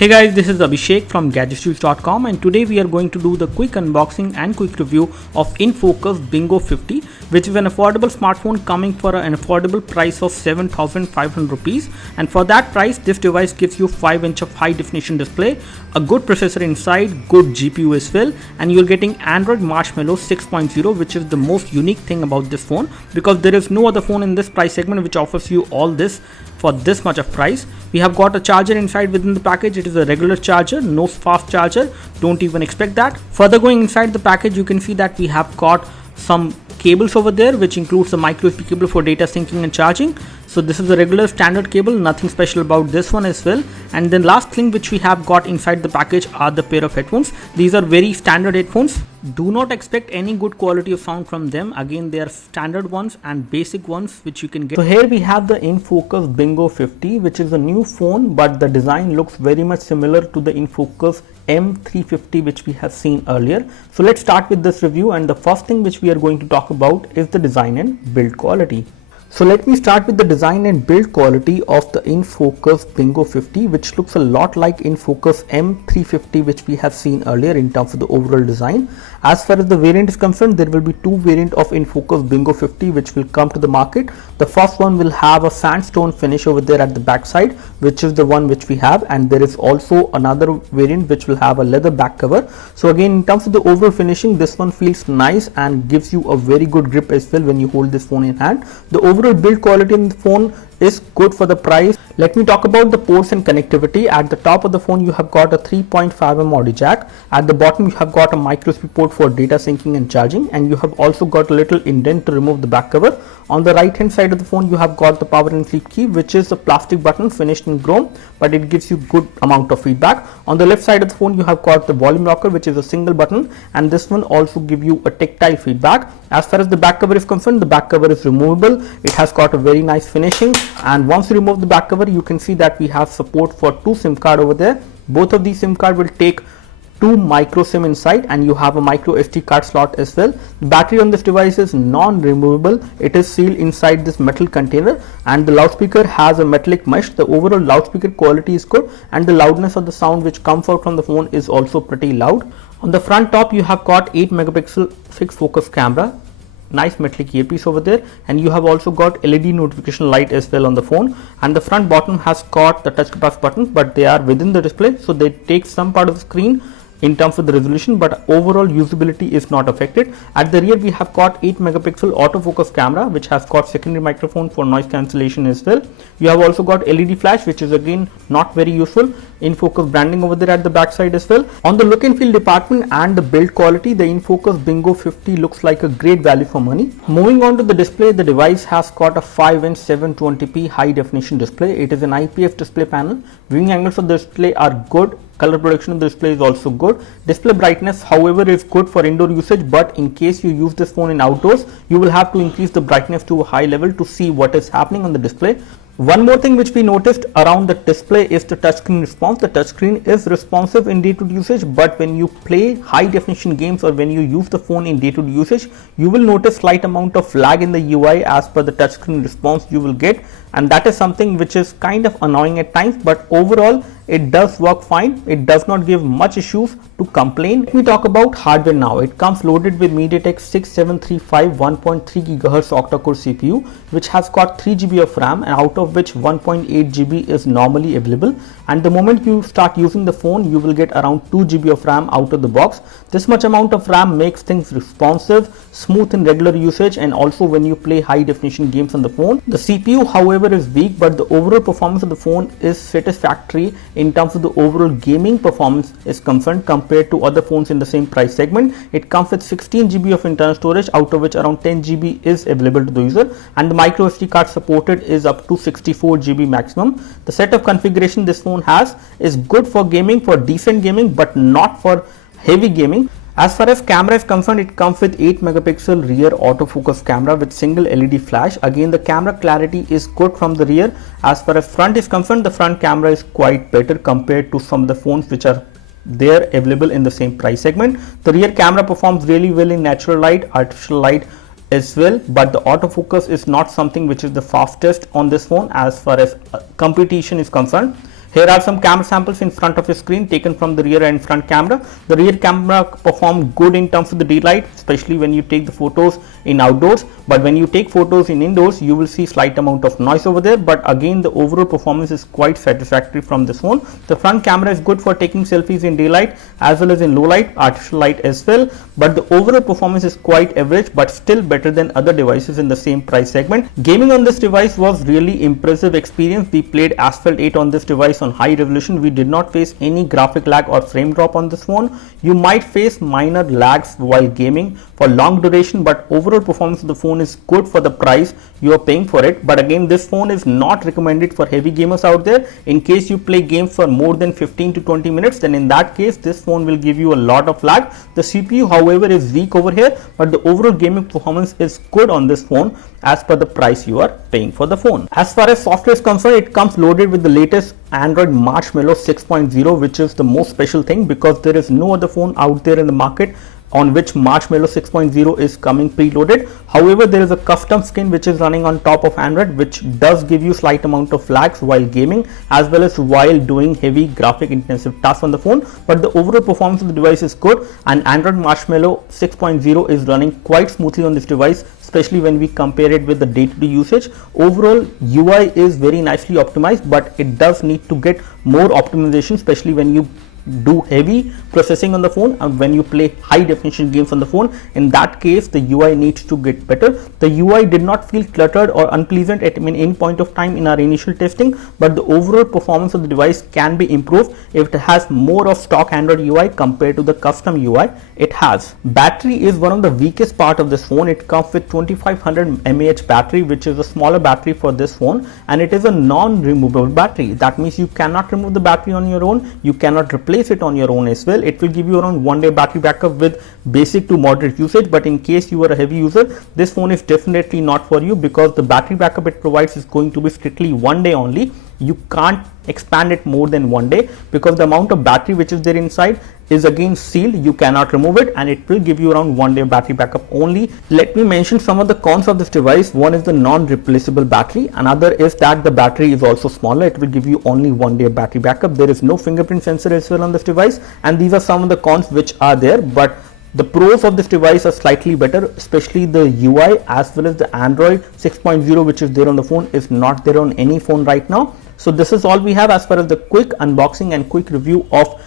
Hey guys, this is Abhishek from GadgetsToUse.com, and today we are going to do the quick unboxing and quick review of Infocus Bingo 50, which is an affordable smartphone coming for an affordable price of 7,500 rupees. And for that price, this device gives you 5-inch of high definition display, a good processor inside, good GPU as well, and you're getting Android Marshmallow 6.0, which is the most unique thing about this phone because there is no other phone in this price segment which offers you all this for this much of price. We have got a charger inside within the package. It is a regular charger, no fast charger, don't even expect that. Further going inside the package, you can see that we have got some cables over there, which includes the micro USB cable for data syncing and charging. So this is a regular standard cable, nothing special about this one as well. And then last thing which we have got inside the package are the pair of headphones. These are very standard headphones. Do not expect any good quality of sound from them. Again, they are standard ones and basic ones which you can get. So here we have the Infocus Bingo 50, which is a new phone, but the design looks very much similar to the Infocus M350 which we have seen earlier. So let's start with this review, and the first thing which we are going to talk about is the design and build quality. So let me start with the design and build quality of the Infocus Bingo 50, which looks a lot like Infocus M350 which we have seen earlier in terms of the overall design. As far as the variant is concerned, there will be two variants of Infocus Bingo 50 which will come to the market. The first one will have a sandstone finish over there at the back side, which is the one which we have, and there is also another variant which will have a leather back cover. So again, in terms of the overall finishing, this one feels nice and gives you a very good grip as well when you hold this phone in hand. The overall build quality in the phone is good for the price. Let me talk about the ports and connectivity. At the top of the phone, you have got a 3.5mm audio jack. At the bottom, you have got a micro USB port for data syncing and charging, and you have also got a little indent to remove the back cover. On the right hand side of the phone, you have got the power and sleep key, which is a plastic button finished in chrome, but it gives you good amount of feedback. On the left side of the phone, you have got the volume rocker, which is a single button, and this one also give you a tactile feedback. As far as the back cover is concerned, the back cover is removable. It has got a very nice finishing, and once you remove the back cover, you can see that we have support for two SIM card over there. Both of these SIM card will take two micro SIM inside, and you have a micro SD card slot as well. The battery on this device is non-removable. It is sealed inside this metal container, and the loudspeaker has a metallic mesh. The overall loudspeaker quality is good, and the loudness of the sound which comes out from the phone is also pretty loud. On the front top, you have got 8-megapixel fixed focus camera, nice metallic earpiece over there, and you have also got LED notification light as well on the phone. And the front bottom has got the touch capacitor buttons, but they are within the display, so they take some part of the screen in terms of the resolution, but overall usability is not affected. At the rear, we have got 8-megapixel autofocus camera, which has got secondary microphone for noise cancellation as well. You have also got LED flash, which is again not very useful. Infocus branding over there at the back side as well. On the look and feel department and the build quality, the Infocus Bingo 50 looks like a great value for money. Moving on to the display, the device has got a 5-inch 720p high definition display. It is an IPS display panel. Viewing angles of the display are good. Color production of the display is also good. Display brightness, however, is good for indoor usage, but in case you use this phone in outdoors, you will have to increase the brightness to a high level to see what is happening on the display. One more thing which we noticed around the display is the touchscreen response. The touchscreen is responsive in day-to-day usage, but when you play high definition games or when you use the phone in day-to-day usage, you will notice slight amount of lag in the UI as per the touchscreen response you will get, and that is something which is kind of annoying at times, but overall it does work fine. It does not give much issues to complain. Let me talk about hardware now. It comes loaded with MediaTek 6735 1.3 GHz octa-core CPU, which has got 3 GB of RAM, and out of which 1.8 GB is normally available. And the moment you start using the phone, you will get around 2 GB of RAM out of the box. This much amount of RAM makes things responsive, smooth in regular usage, and also when you play high definition games on the phone. The CPU, however, is weak, but the overall performance of the phone is satisfactory in terms of the overall gaming performance is concerned compared to other phones in the same price segment. It comes with 16 GB of internal storage, out of which around 10 GB is available to the user, and the micro SD card supported is up to 64 GB maximum. The set of configuration this phone has is good for gaming, for decent gaming, but not for heavy gaming. As far as camera is concerned, it comes with 8-megapixel rear autofocus camera with single LED flash. Again, the camera clarity is good from the rear. As far as front is concerned, the front camera is quite better compared to some of the phones which are there available in the same price segment. The rear camera performs really well in natural light, artificial light as well, but the autofocus is not something which is the fastest on this phone as far as competition is concerned. Here are some camera samples in front of your screen taken from the rear and front camera. The rear camera performed good in terms of the daylight, especially when you take the photos in outdoors, but when you take photos in indoors, you will see slight amount of noise over there. But again, the overall performance is quite satisfactory from this phone. The front camera is good for taking selfies in daylight as well as in low light, artificial light as well, but the overall performance is quite average, but still better than other devices in the same price segment. Gaming on this device was really impressive experience. We played Asphalt 8 on this device on high resolution. We did not face any graphic lag or frame drop on this phone. You might face minor lags while gaming for long duration, but overall performance of the phone is good for the price you are paying for it. But again, this phone is not recommended for heavy gamers out there. In case you play games for more than 15 to 20 minutes, then in that case this phone will give you a lot of lag. The CPU however is weak over here, but the overall gaming performance is good on this phone as per the price you are paying for the phone. As far as software is concerned, it comes loaded with the latest Android Marshmallow 6.0, which is the most special thing because there is no other phone out there in the market on which Marshmallow 6.0 is coming preloaded. However, there is a custom skin which is running on top of Android, which does give you slight amount of lags while gaming as well as while doing heavy graphic intensive tasks on the phone. But the overall performance of the device is good, and Android Marshmallow 6.0 is running quite smoothly on this device, especially when we compare it with the day-to-day usage. Overall UI is very nicely optimized, but it does need to get more optimization, especially when you do heavy processing on the phone and when you play high definition games on the phone. In that case, the UI needs to get better. The UI did not feel cluttered or unpleasant at any point of time in our initial testing, but the overall performance of the device can be improved if it has more of stock Android UI compared to the custom UI it has. Battery is one of the weakest part of this phone. It comes with 2500 mAh battery, which is a smaller battery for this phone, and it is a non-removable battery. That means you cannot remove the battery on your own, you cannot replace it on your own as well. It will give you around 1 day battery backup with basic to moderate usage, but in case you are a heavy user, this phone is definitely not for you because the battery backup it provides is going to be strictly 1 day only. You can't expand it more than 1 day because the amount of battery which is there inside is again sealed. You cannot remove it, and it will give you around 1 day battery backup only. Let me mention some of the cons of this device. One is the non-replaceable battery. Another is that the battery is also smaller. It will give you only 1 day battery backup. There is no fingerprint sensor as well on this device, and these are some of the cons which are there. But the pros of this device are slightly better, especially the UI as well as the Android 6.0 which is there on the phone is not there on any phone right now. So this is all we have as far as the quick unboxing and quick review of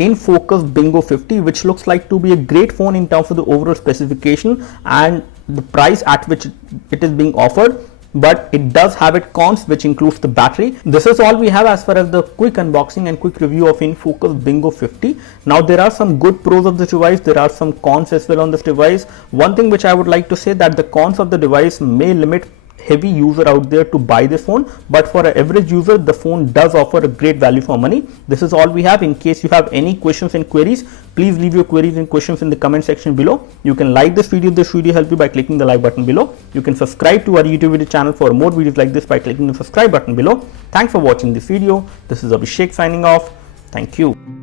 Infocus Bingo 50, which looks like to be a great phone in terms of the overall specification and the price at which it is being offered. But it does have its cons, which includes the battery. This is all we have as far as the quick unboxing and quick review of Infocus Bingo 50. Now there are some good pros of this device, there are some cons as well on this device. One thing which I would like to say that the cons of the device may limit heavy user out there to buy this phone, but for an average user the phone does offer a great value for money. This is all we have. In case you have any questions and queries, please leave your queries and questions in the comment section below. You can like this video if this video helped you by clicking the like button below. You can subscribe to our YouTube video channel for more videos like this by clicking the subscribe button below. Thanks for watching this video. This is Abhishek signing off. Thank you.